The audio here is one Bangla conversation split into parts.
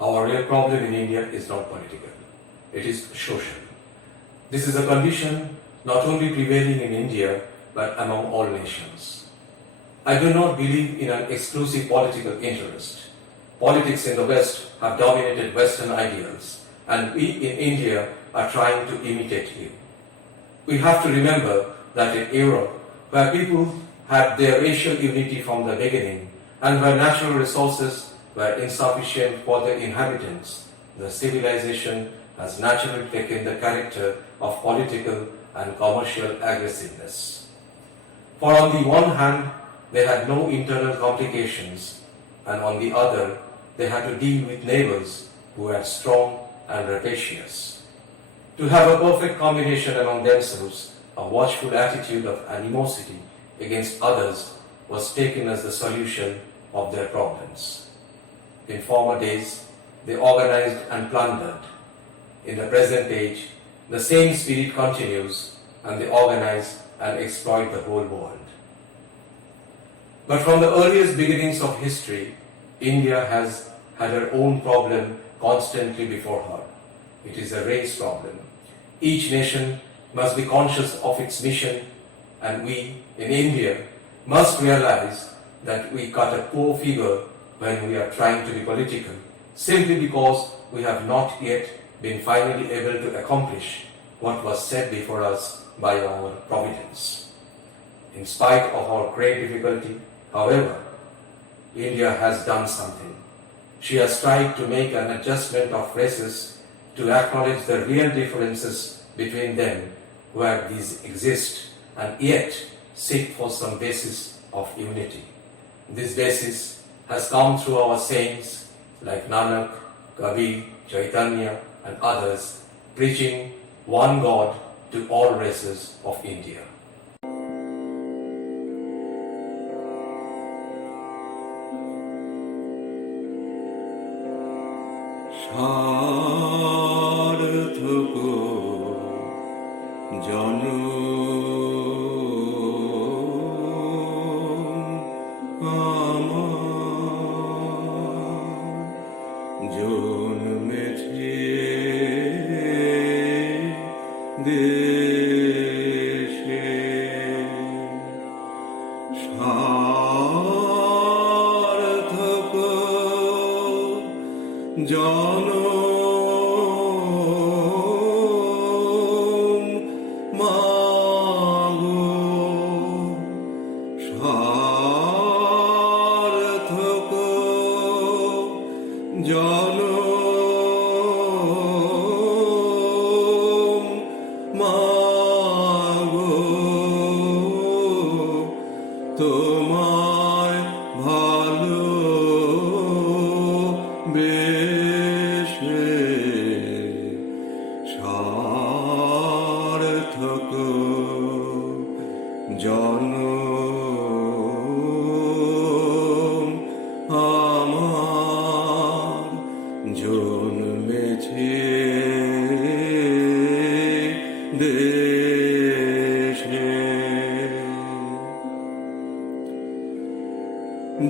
Our real problem in India is not political, it is social. This is a condition not only prevailing in India but among all nations. I do not believe in an exclusive political interest. Politics in the West have dominated Western ideals, and we in India are trying to imitate you. We have to remember that in Europe, where people had their racial unity from the beginning, and where natural resources were insufficient for the inhabitants, the civilization has naturally taken the character of political and commercial aggressiveness. For on the one hand, they had no internal complications, and on the other, they had to deal with neighbors who were strong and rapacious. To have a perfect combination among themselves, a watchful attitude of animosity against others was taken as the solution of their problems. In former days, they organized and plundered. In the present age, the same spirit continues, and they organize and exploit the whole world. But from the earliest beginnings of history, India has had her own problem constantly before her. It is a race problem. Each nation must be conscious of its mission, and we in India must realize that we cut a poor figure when we are trying to be political, simply because we have not yet been finally able to accomplish what was set before us by our providence. In spite of our great difficulty, however, India has done something. She has tried to make an adjustment of races to acknowledge the real differences between them where these exist, and yet seek for some basis of unity. This basis has come through our saints like Nanak, Kabir, Chaitanya and others, preaching one God to all races of India.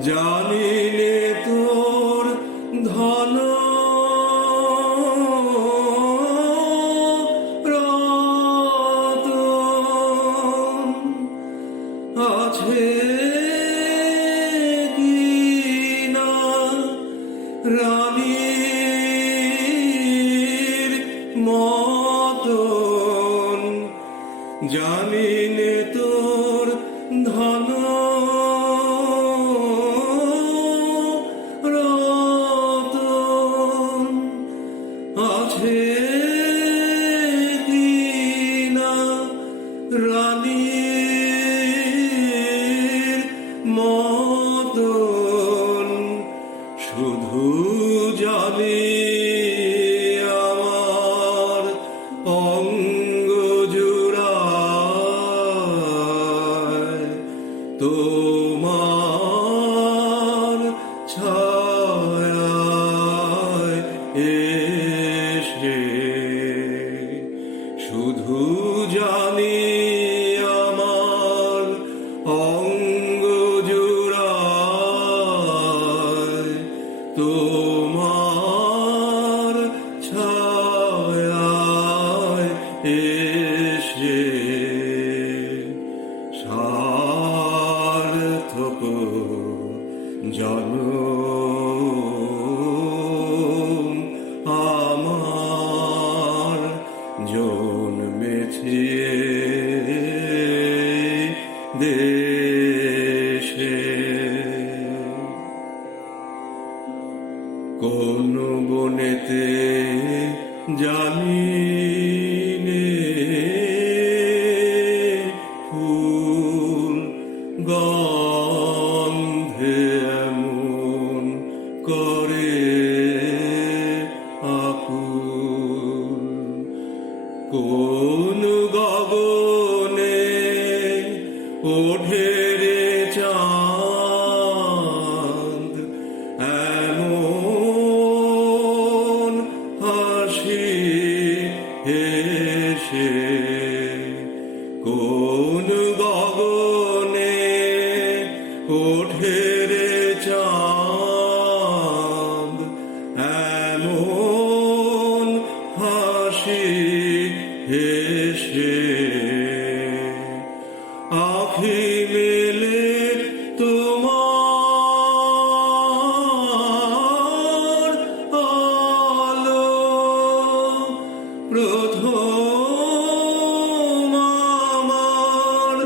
জানিলে তোর ধন রতন আছে কি না রানীর মতন জানিলে তোর ধন তোমার ছায়ায় এসে শুধু জানি আমার অঙ্গ জুড়ায় সার্থক জনম আমার জন্মেছে দেশে। কোন বনেতে জানি নে ফুল গন্ধে এমন করে আকুল। কোন গগনে ওঠে রে চাঁদ এমন হাসি হেসে। কোন গগনে ওঠে রে চাঁদ এমন হাসি হেসে। আখি মেলে তোমার আলো প্রথম আমার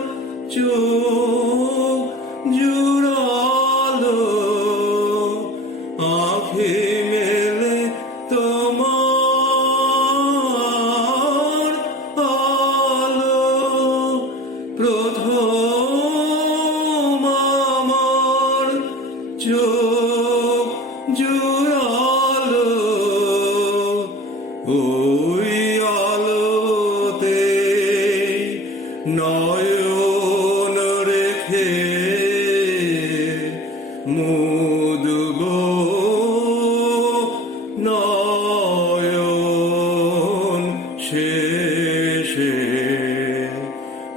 চোখ জুড়ালো। আখি মেলে তোমার আলো প্রথম আমার চোখ জুড়ালো। ওই আলোতে নয়ন রেখে মুদব নয়ন শেষে।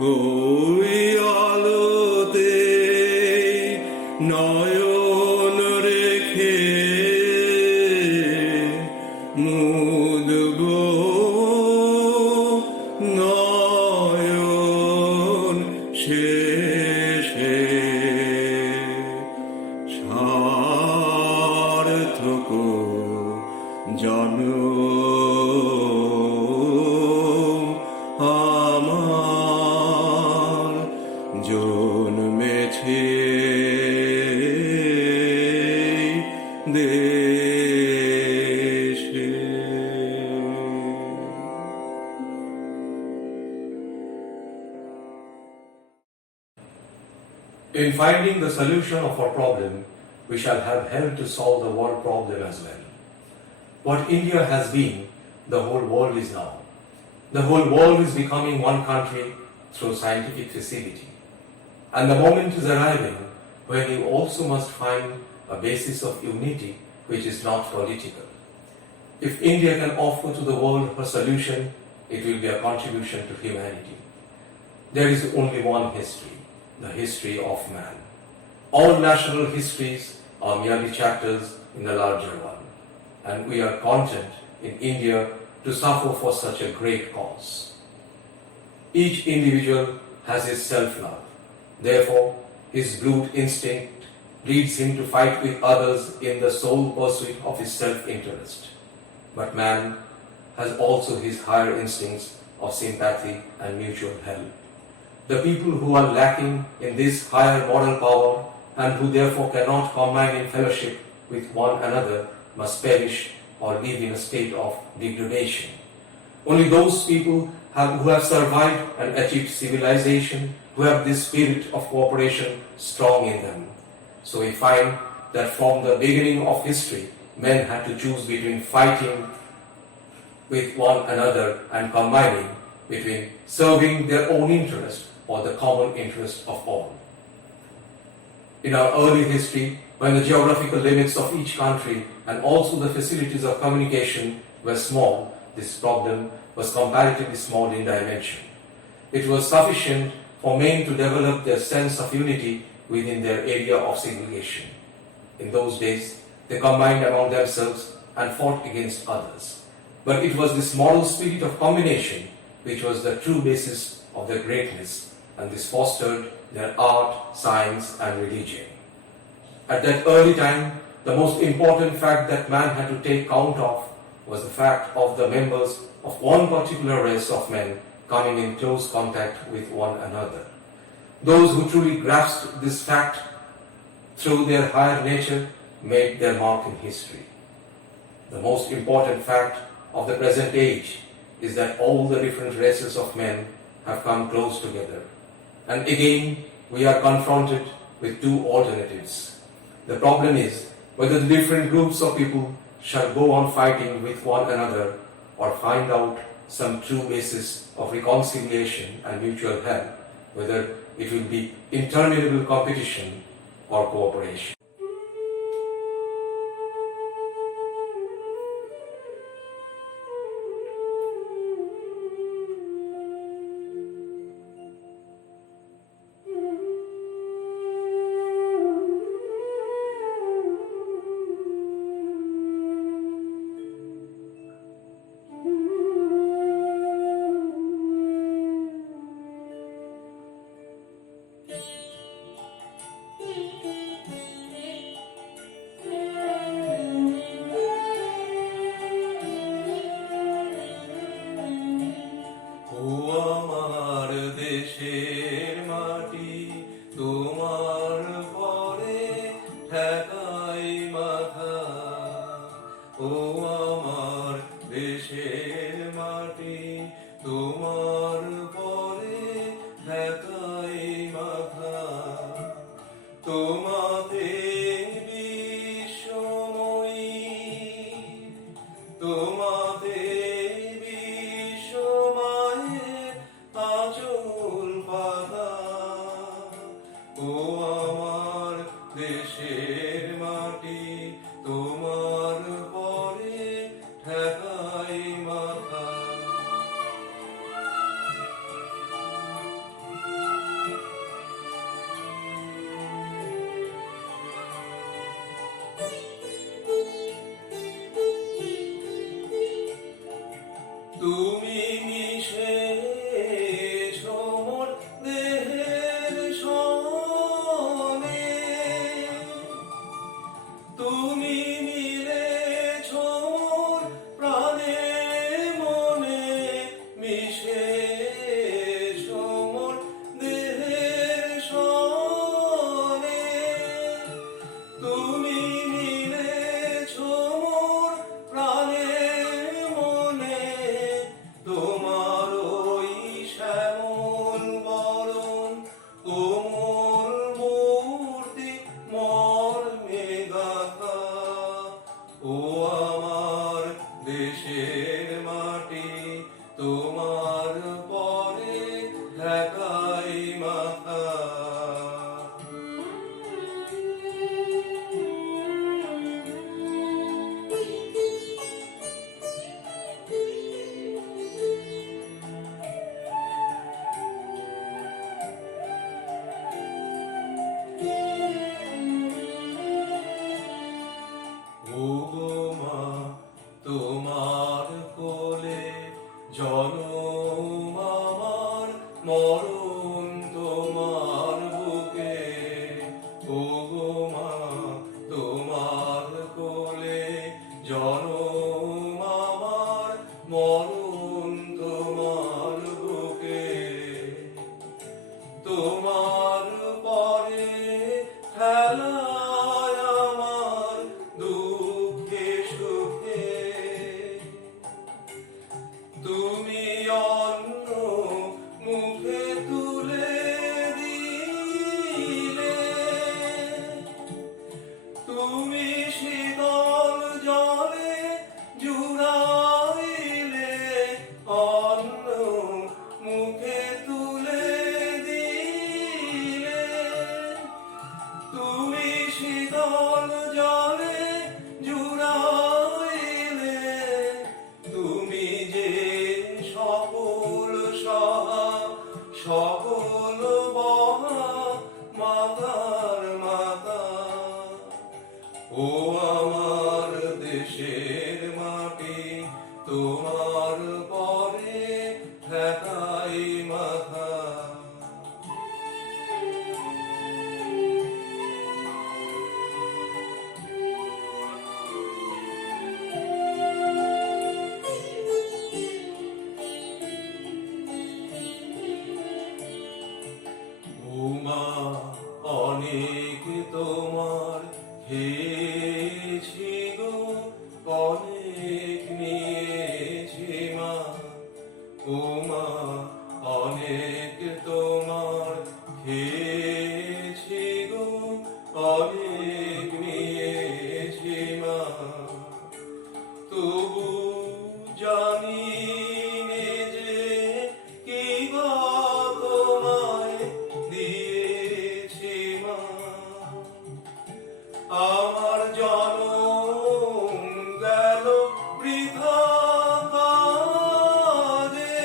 ওই আলোতে নয়ন রেখে মুদব নয়ন শেষে। সার্থক জনম আমার জন্মেছে দেশে। In finding the solution of our problem, we shall have help to solve the world problem as well. What India has been, the whole world is now. The whole world is becoming one country through scientific facility. And the moment is arriving when you also must find a basis of unity which is not political. If India can offer to the world a solution, it will be a contribution to humanity. There is only one history, the history of man. All national histories are merely chapters in the larger one, and we are content in India to suffer for such a great cause. Each individual has his self-love. Therefore, his brute instinct leads him to fight with others in the sole pursuit of his self-interest. But man has also his higher instincts of sympathy and mutual help. The people who are lacking in this higher moral power and who therefore cannot combine in fellowship with one another must perish or live in a state of degradation. Only those people who have survived and achieved civilization, who have this spirit of cooperation strong in them. So we find that from the beginning of history, men had to choose between fighting with one another and combining between serving their own interest or the common interest of all. In our early history, when the geographical limits of each country and also the facilities of communication were small, this problem was comparatively small in dimension. It was sufficient for men to develop their sense of unity within their area of segregation. In those days, they combined among themselves and fought against others. But it was this moral spirit of combination which was the true basis of their greatness, and this fostered their art, science, and religion. At that early time, the most important fact that man had to take count of was the fact of the members of one particular race of men coming in close contact with one another. Those who truly grasped this fact through their higher nature made their mark in history. The most important fact of the present age is that all the different races of men have come close together. And again, we are confronted with two alternatives. The problem is whether the different groups of people shall go on fighting with one another or find out some true basis of reconciliation and mutual help, whether it will be interminable competition or cooperation. তোমার খেয়েছি গো, অনেক নিয়েছি মা, ও মা অনেক তোমার খেয়েছি গো, অনেক নিয়েছি মা, তবু জানি নে যে কি বা তোমায় দিয়েছি মা, আমার জনম গেল বৃথা কাজে,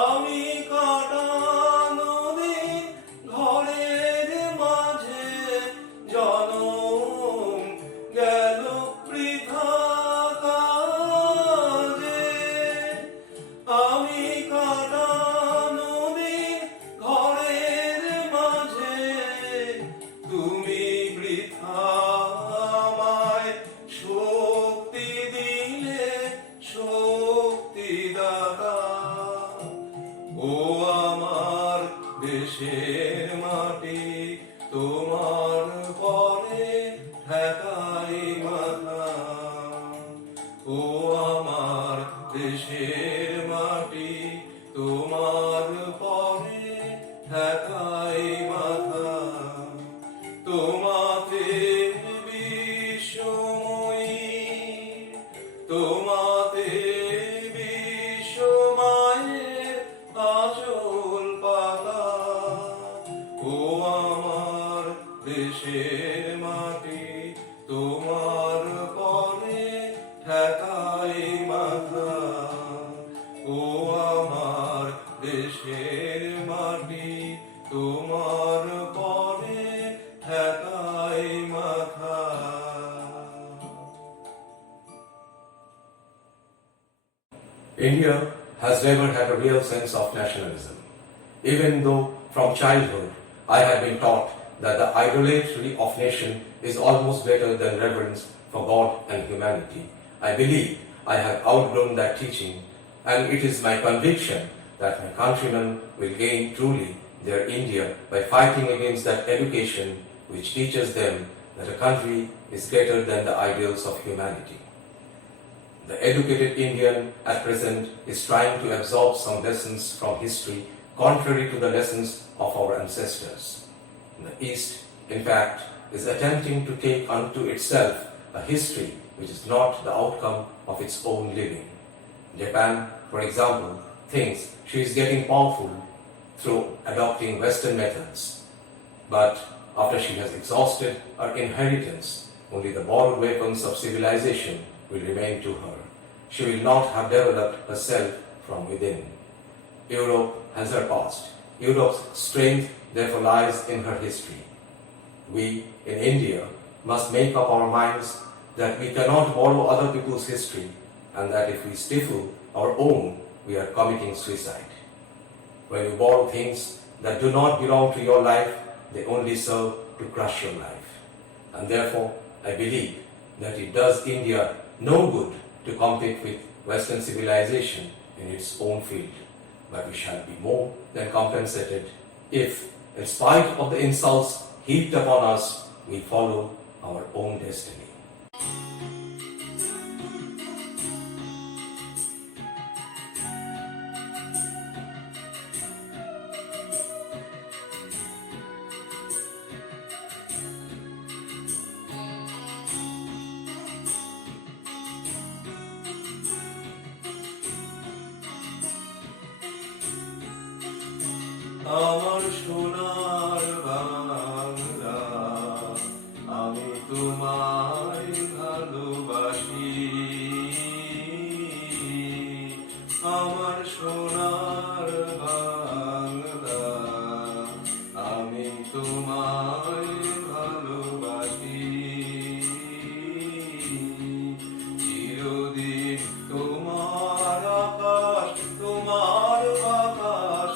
আমি কাটানো দিন ঘরের মাঝে, জনম গেল বৃথা কাজে, আমি কাটানো দিন ঘরের মাঝে, তুমি বৃথা আমায় শক্তি দিলে শক্তি দাতা, ও আমার দেশের মাটি তোমার পরে ঠেকাই মাথা, ও আমার দেশের মাটি তোমার পরে ঠেকাই মাথা, তোমাতে বিশ্বময়ী, তোমাতে বিশ্বমায়ের আঁচল পাতা, ও আমার দেশের মাটি তোমার পরে ঠেকাই মাথা, ও আমার দেশের মাটি তোমার পরে ঠেকাই মাথা। India has never had a real sense of nationalism. Even though from childhood I had been taught that the idolatry of nation is almost better than reverence for God and humanity, I believe I have outgrown that teaching, and it is my conviction that my countrymen will gain truly their India by fighting against that education which teaches them that a country is greater than the ideals of humanity. The educated Indian at present is trying to absorb some lessons from history contrary to the lessons of our ancestors. The East, in fact, is attempting to take unto itself a history which is not the outcome of its own living. Japan, for example, thinks she is getting powerful through adopting Western methods. But after she has exhausted her inheritance, only the borrowed weapons of civilization will remain to her. She will not have developed herself from within. Europe has her past. Europe's strength therefore lies in her history. We in India must make up our minds that we cannot borrow other people's history, and that if we stifle our own, we are committing suicide. When you borrow things that do not belong to your life, they only serve to crush your life. And therefore, I believe that it does India no good to compete with Western civilization in its own field. But we shall be more than compensated if, in spite of the insults heaped upon us, we follow our own destiny. আমার সোনার বাংলা, আমি তোমায় ভালোবাসি, আমার সোনার বাংলা, আমি তোমায় ভালোবাসি, চিরদিন তোমার আকাশ, তোমার বাতাস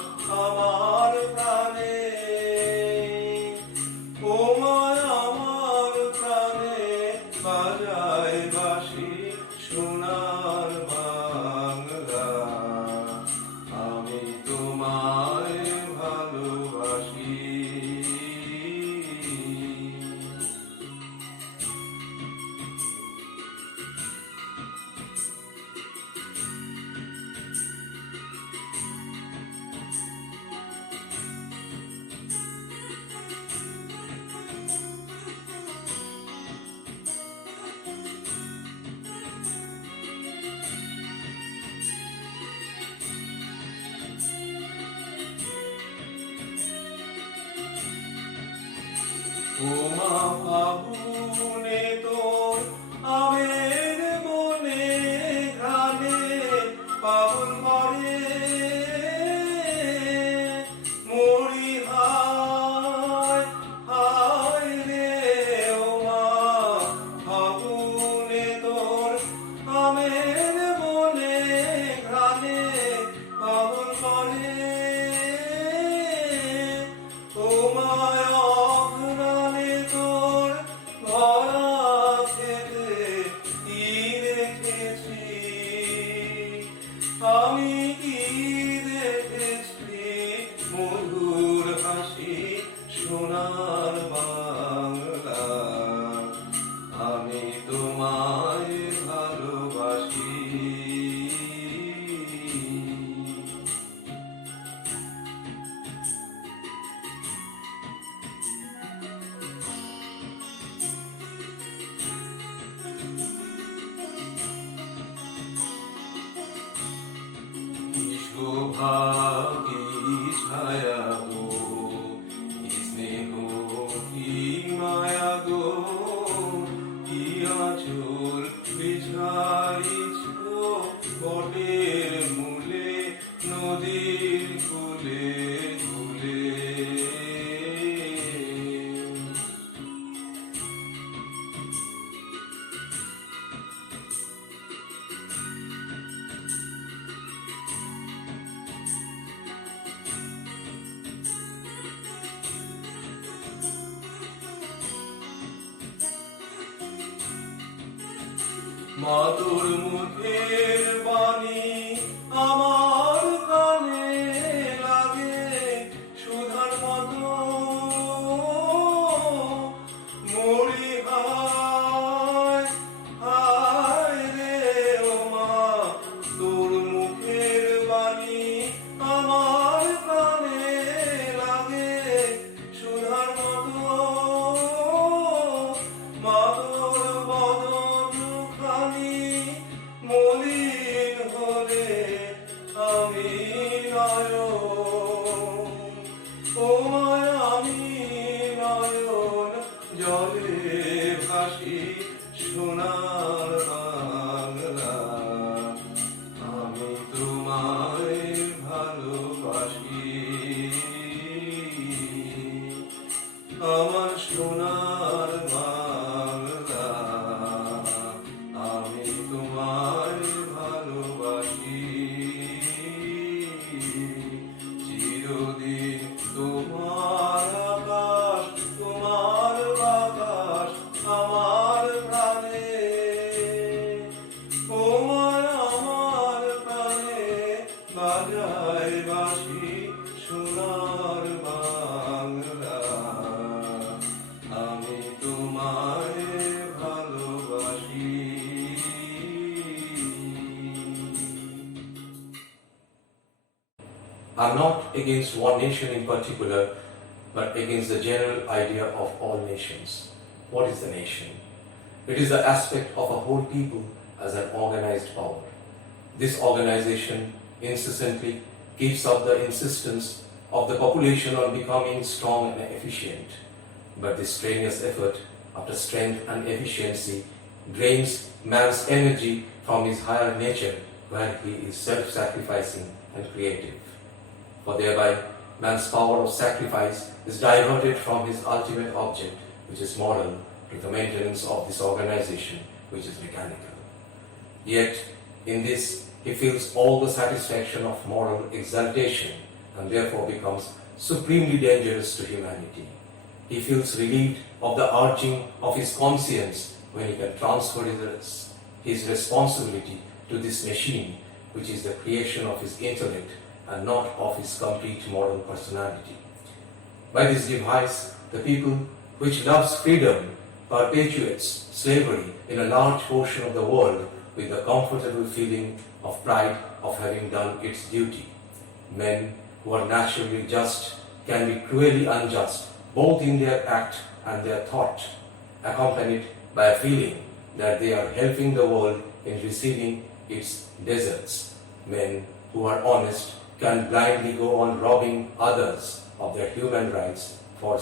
আমার প্রাণে উমা ফাগুনে তোর আমের বনে ঘ্রাণে পাগল করে মরি হায় হায় রে উমা ফাগুনে তোর আমের বনে ঘ্রাণে পাগল করে উমায় অঘ্রাণে তোর ভরা খেতে কি দেখেছি আমি কি দেখেছি মধুর হাসি সোনার বাংলা আমি তোমায় ভালোবাসি শোভা কি ছায়া গো কি স্নেহ কি মায়া গো কি আঁচল বিছাইছ বটের মূলে নদীর কূলে কূলে মাতুর মুখের বাণী আমার কানে লাগে সুধার মতো মরি হায় হায় রে ওমা তোর মুখের বাণী আমার কানে লাগে সুধার মতো মাতুর বদন মলিন হলে আমি নয়ন ওমায় আমি নয়ন জলে ভাসি সোনার বাংলা আমি তোমায় ভালোবাসি আমার সোনার বাংলা আমি তোমায় ভালোবাসি চিরদিন তোমার আকাশ তোমার বাতাস আমার প্রাণে তোমার আমার প্রাণে বাজায় বাঁশি সোনার বাংলা আমি তোমায় ভালোবাসি I'm not against one nation in particular, but against the general idea of all nations. What is the nation? It is the aspect of a whole people as an organized power. This organization incessantly keeps up the insistence of the population on becoming strong and efficient. But this strenuous effort after strength and efficiency drains man's energy from his higher nature, where he is self-sacrificing and creative. For thereby man's power of sacrifice is diverted from his ultimate object, which is moral, to the maintenance of this organization, which is mechanical. Yet in this he feels all the satisfaction of moral exaltation and therefore becomes supremely dangerous to humanity. He feels relieved of the urging of his conscience when he can transfer his responsibility to this machine, which is the creation of his intellect and not of his complete moral personality. By this device, the people which loves freedom perpetuates slavery in a large portion of the world with the comfortable feeling of pride of having done its duty. Men who are naturally just can be cruelly unjust both in their act and their thought, accompanied by a feeling that they are helping the world in receiving its deserts. Men who are honest can blindly go on robbing others of their human rights for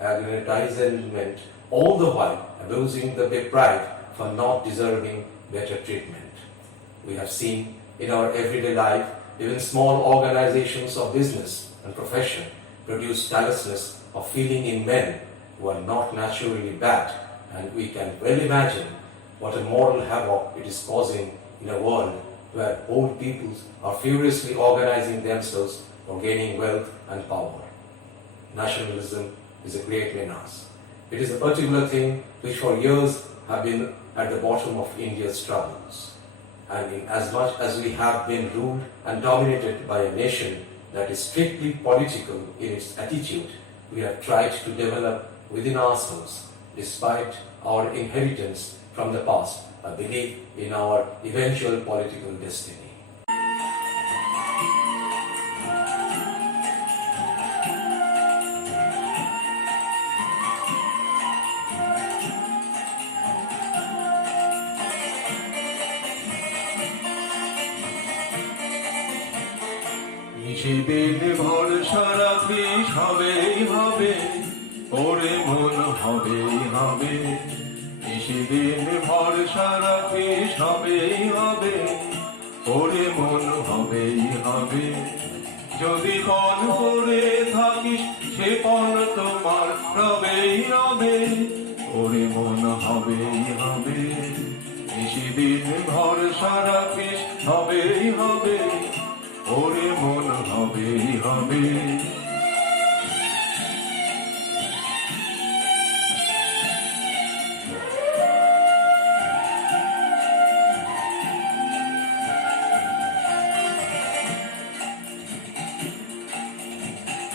aggrandizement, all the while abusing the deprived for not deserving better treatment. We have seen in our everyday life, even small organizations of business and profession produce callousness of feeling in men who are not naturally bad, and we can well imagine what a moral havoc it is causing in a world where old peoples are furiously organizing themselves for gaining wealth and power. Nationalism is a great menace. It is a particular thing which for years have been at the bottom of India's troubles. And in as much as we have been ruled and dominated by a nation that is strictly political in its attitude, we have tried to develop within ourselves, despite our inheritance from the past, a belief in our eventual political destiny. সেদিন ভরসা রাখিস হবেই হবে, ওরে মন হবেই হবে। সেদিন ভরসা রাখিস হবেই হবে, ওরে মন হবেই হবে। যদি পণ করে থাকিস সে পণ তোমার রবেই রবে, ওরে মন হবেই হবে। সেদিন ভরসা রাখিস হবেই হবে, ওরে মন হবেই হবে।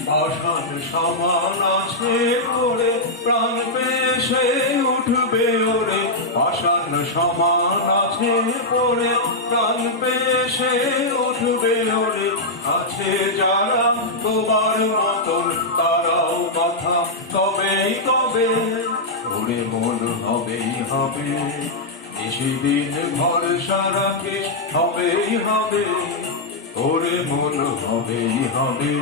পাষাণ সমান আছে ওরে প্রাণ পেশে উঠবে ওরে, পাষাণ সমান আছে ওরে প্রাণ পেশে উঠবে ওরে। আছে যারা তোমার মতন তারাও কথা কবেই কবে, ওরে মন হবেই হবে। সেদিন ভরসা রাখিস হবেই হবে, ওরে মন হবেই হবে।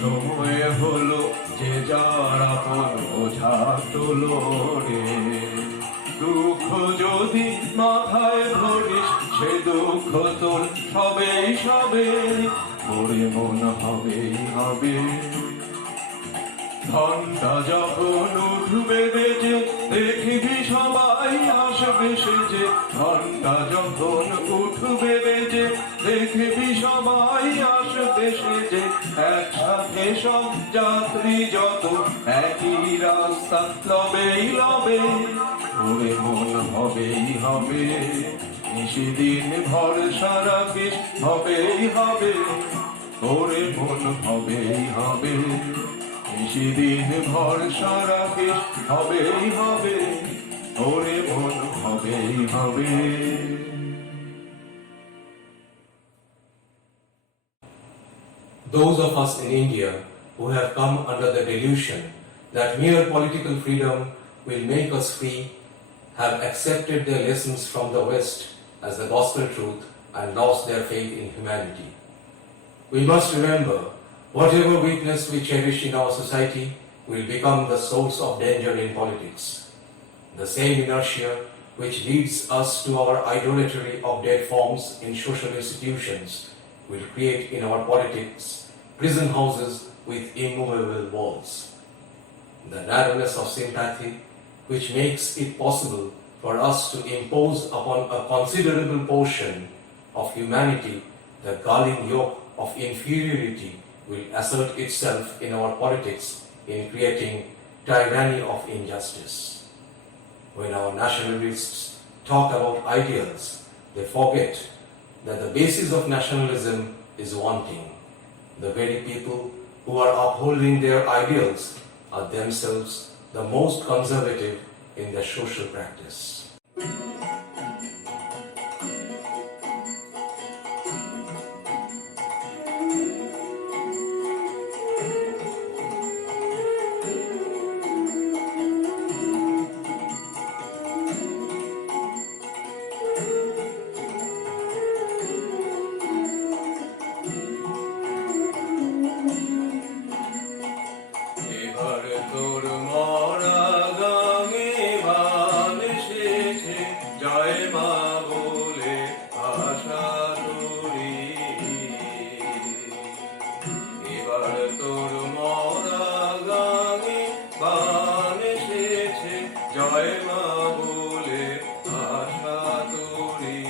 সময় হলো যে যার আপন বোঝা তোলো রে। দুঃখ যদি মাথায় ধরিস সে দুঃখ তোর সবেই সবে, ওরে মন হবেই হবে। ঘন্টা যখন উঠবে বেজে দেখবি সবাই আসবে সেজে, ঘন্টা যখন উঠবে বেজে দেখবি সবাই আসবে সেজে। একসাথে সব যাত্রী যত একই রাস্তা লবেই লবে, ওরে মন হবেই হবে। সেদিন ভরসা রাখিস হবেই হবে, ওরে মন হবেই হবে। সেদিন ভরসা রাখিস হবেই হবে, ওরে মন হবেই হবে। Those of us in India who have come under the delusion that mere political freedom will make us free have accepted their lessons from the West as the gospel truth and lost their faith in humanity. We must remember, whatever weakness we cherish in our society will become the source of danger in politics. The same inertia which leads us to our idolatry of dead forms in social institutions will create in our politics prison houses with immovable walls. The narrowness of sympathy which makes it possible for us to impose upon a considerable portion of humanity the galling yoke of inferiority will assert itself in our politics in creating tyranny of injustice. When our nationalists talk about ideals, they forget that the basis of nationalism is wanting. The very people who are upholding their ideals are themselves the most conservative in their social practice. জয় মা বলে আশা তোরি।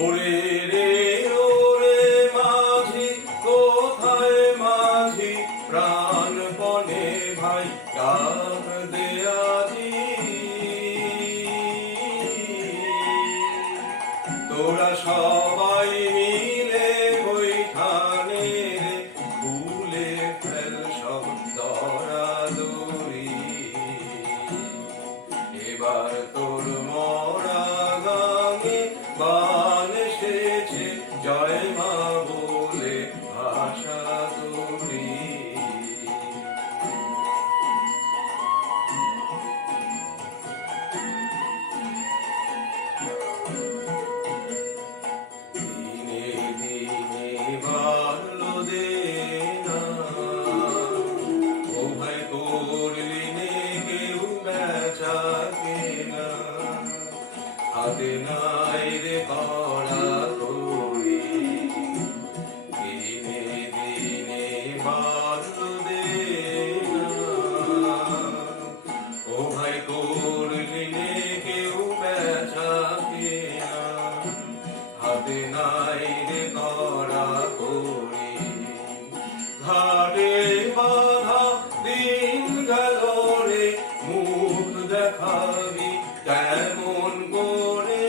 ওরে রে ওরে মাঝি, কোথায় মাঝি প্রাণপণে ভাই ডাক দে আজি। তোরা সবাই মিলে বৈঠানে রে ভুলে ফেল সব দরাদরি। এবার তোর মরা গাঙে বান এসেছে, জয় মা বলে ভাষা তোরি। দিনে দিনে বাড়লো দেনা, ও ভাই করলি নে কেউ বেচা কেনা। হাতে নাই রে কড়া কড়ি, দিনে দিনে বাড়লো দেনা। ও ভাই করলি নে কেউ বেচা কেনা। হাতে নাই রে কড়া কড়ি, ঘাটে বাধা দিন গেল রে, মুখ দেখাবি কেমন করে।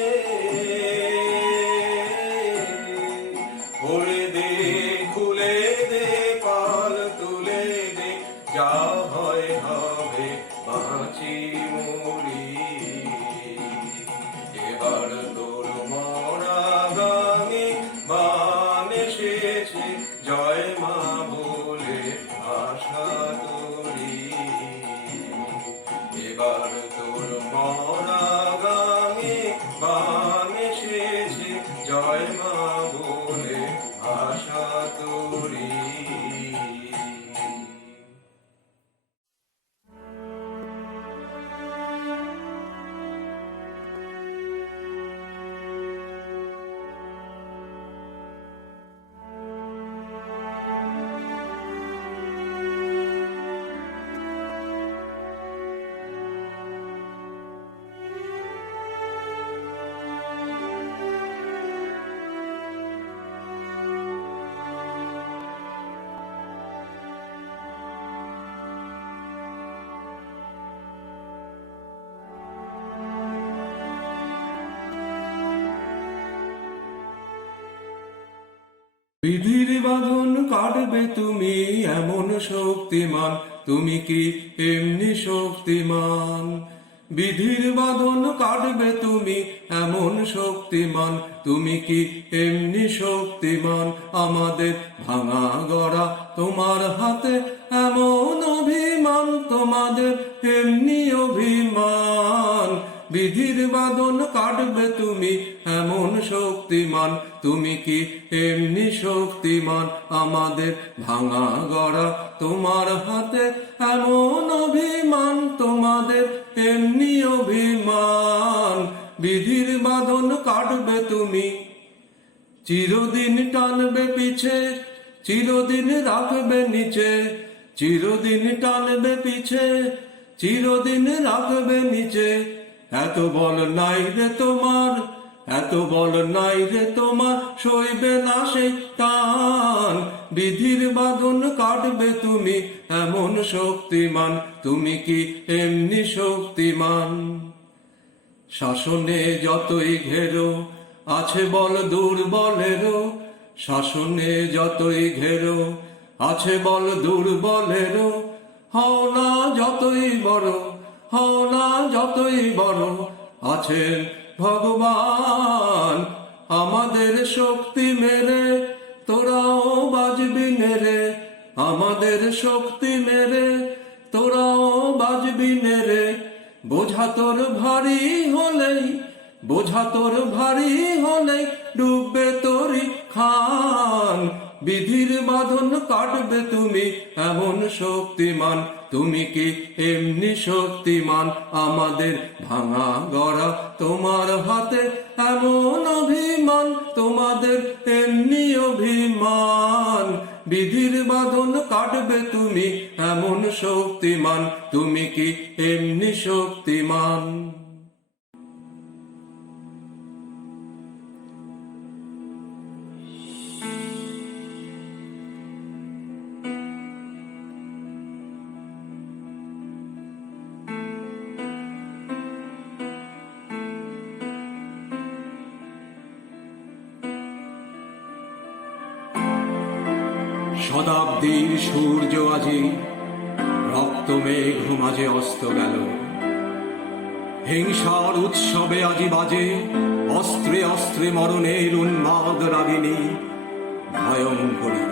ওরে দে খুলে দে পাল তুলে দে, যা হয় হবে বাঁচি মরি। এবার তোর মরা গাঙে বান এসেছে, জয় মা বলে আশা তোরি। এবার তোর মরা গাঙে বান এসেছে, জয় মা বলে আশা তোরি। বিধির বাঁধন কাটবে তুমি এমন শক্তিমান, তুমি কি এমনি শক্তিমান? বিধির বাঁধন কাটবে তুমি এমন শক্তিমান, তুমি কি এমনি শক্তিমান? আমাদের ভাঙা গড়া তোমার হাতে এমন অভিমান, তোমাদের এমনি অভিমান। বিধির বাঁধন কাটবে তুমি এমন শক্তিমান, তুমি কি এমনি শক্তিমান? আমাদের ভাঙা গড়া তোমার হাতে এমন অভিমান, তোমাদের এমনি অভিমান। বিধির বাঁধন কাটবে তুমি, চিরদিন টানবে পিছে, চিরদিন রাখবে নিচে। চিরদিন টানবে পিছে, চিরদিন রাখবে নিচে। এত বল নাই রে তোমার, এত বল নাই রে তোমার, সইবে না সেই টান। বিধির বাঁধন কাটবে তুমি এমন শক্তিমান, তুমি কি এমনি শক্তিমান? শাসনে যতই ঘেরো আছে বল দুর্বলেরও, শাসনে যতই ঘেরো আছে বল দুর্বলেরও। হও না যতই বড়, হও না যতই বড়, আছেন ভগবান। আমাদের শক্তি মেরে তোরাও বাজবি নেরে, আমাদের শক্তি মেরে তোরাও বাজবি নেরে। বোঝা তোর ভারী হলেই, বোঝা তোর ভারী হলেই ডুববে তোরি খান। বিধির বাঁধন কাটবে তুমি এমন শক্তিমান, তুমি কি এমনি শক্তিমান? আমাদের ভাঙা গড়া তোমার হাতে এমন অভিমান, তোমাদের এমনি অভিমান। বিধির বাঁধন কাটবে তুমি এমন শক্তিমান, তুমি কি এমনি শক্তিমান? শতাব্দীর সূর্য আজি রক্ত মেঘ মাঝে অস্ত গেল, হিংসার উৎসবে আজি বাজে অস্ত্রে অস্ত্রে মরণের উন্মাদ রাগিনী ভয়ঙ্করী।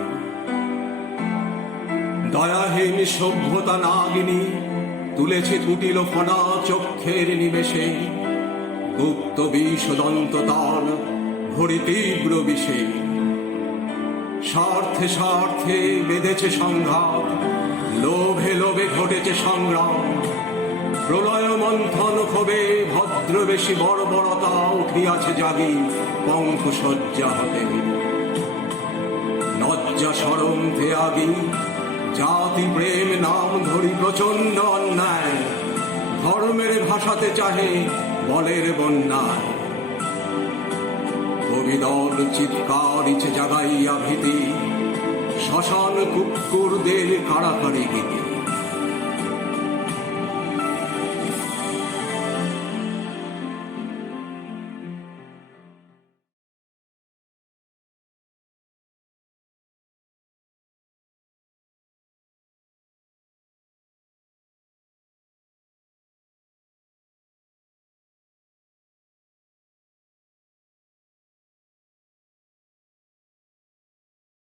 দয়াহীন সভ্যতা নাগিনী তুলেছে কুটিল ফনা চক্ষের নিমেষে, গুপ্ত বিষদন্ত তার ভরি তীব্র বিষে। স্বার্থে স্বার্থে বেঁধেছে সংঘাত, লোভে লোভে ঘটেছে সংগ্রাম। প্রলয় মন্থন ক্ষোভে ভদ্রবেশী বর্বরতা উঠিয়াছে জাগি পঙ্খ শয্যা হতে। লজ্জা সরম ত্যাগী জাতি প্রেম নাম ধরি প্রচন্ড অন্যায়, ধর্মের ভাষাতে চাহে বলের বন্যায়। কবিদল চিৎকারিছে জাগাইয়া ভীতি, শ্মশান কুকুরদের কাড়াকাড়ি গীতি।